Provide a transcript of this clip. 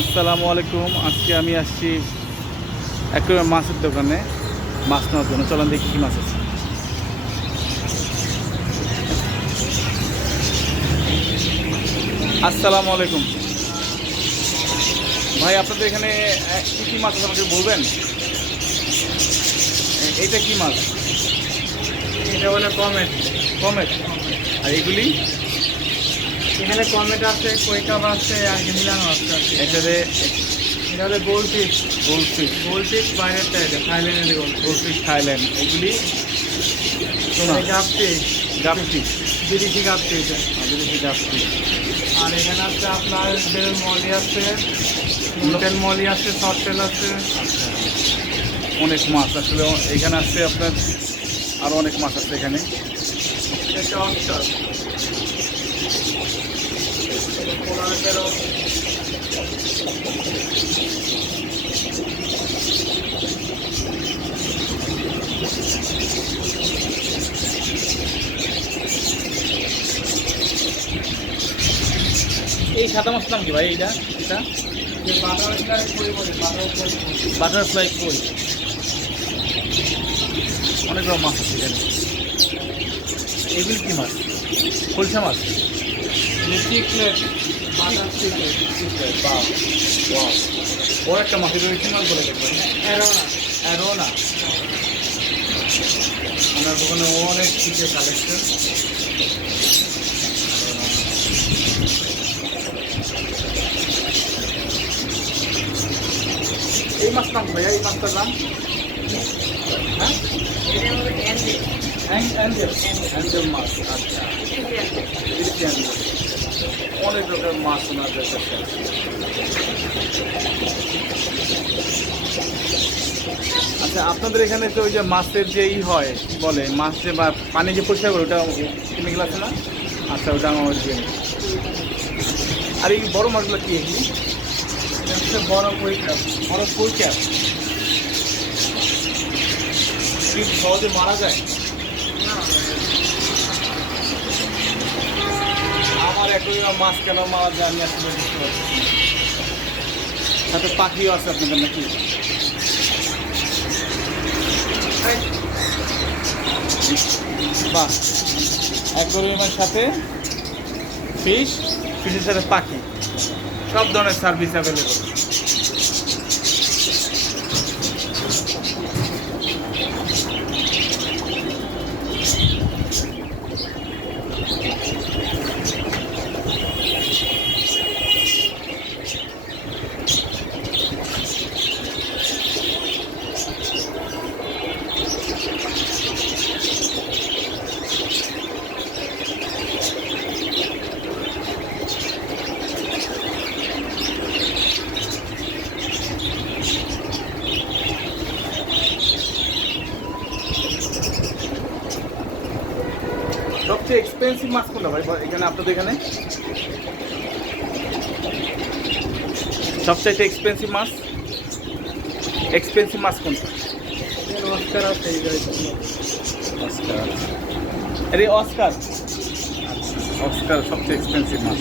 আসসালামু আলাইকুম। আজকে আমি আসছি একেবারে মাছের দোকানে মাছ নেওয়ার জন্য। চলেন দেখি কী মাছ আছে। আসসালামু আলাইকুম ভাই, আপনাদের এখানে কী কী মাছ আছে আমাকে বলবেন? এইটা কি মাছ? এটা বলে কমেট। কমেট। আর এগুলি? এখানে কমেট আছে, কই কাপ আছে, আর কি মিলানো আছে। এটাতে এটা হলে গোল্ডফিশ। গোল্ডফিশ। গোল্ডফিশ বাইরেরটা, এটা থাইল্যান্ডের গোল্ডফিশ থাইল্যান্ড। এগুলি গাপটি, গাপটি। বিদেশি গাপটি এটা। বিদেশি গাপটি। আর এখানে আছে আপনার বেল মলি আছে, তেল মলি আছে, শর্ট তেল আছে। অনেক মাছ আসলে এখানে আসছে আপনার, আরও অনেক মাছ আছে এখানে। এটা অস্কার। এই সাদা মাছটার নাম কি ভাই? এটা এটা বাটারফ্লাই কই। অনেক রকম মাছ আছে এখানে। এগুলি কি মাছ? কলসা মাছ। ওর একটা মাছ, এটা কি মাছ বলে দেখবেন? অ্যারোনা। ওনার দোকানে অনেক চিকের কালেকশন। এই মাছটা নাম ভাইয়া, এই মাছটার নাম? হ্যাঁ, অ্যাঞ্জেল মাছ। আচ্ছা, অনেক রকমের মাছ ওনার কাছে। আচ্ছা, আপনাদের এখানে তো ওই যে মাছের যে হয় কি বলে, মাছ যে বা পানি যে পরিষ্কার করে ওটা কেমিক্যাল আছে না? আচ্ছা, ওটা আমার দিয়ে। আর এই বড় মাছগুলো কি? এগুলি বড় কই কাপ। বড় কই ক্যাপ। কি সহজে মারা যায়? আমার একই মাছ কেন মারা যায় আমি আসলে বুঝতে পারছি। সাথে পাখিও আছে আপনাদের নাকি? বাহ, অ্যাকোয়ারিয়ামের সাথে ফিশের সাথে পাখি, সব ধরনের সার্ভিস অ্যাভেলেবল। সবচেয়ে এক্সপেন্সিভ মাছ কোনটা ভাই এখানে আপনাদের এখানে? সবচাইতে এক্সপেন্সিভ মাছ কোনটা? অস্কার আছে। অস্কার। আরে অস্কার সবচেয়ে এক্সপেন্সিভ মাছ।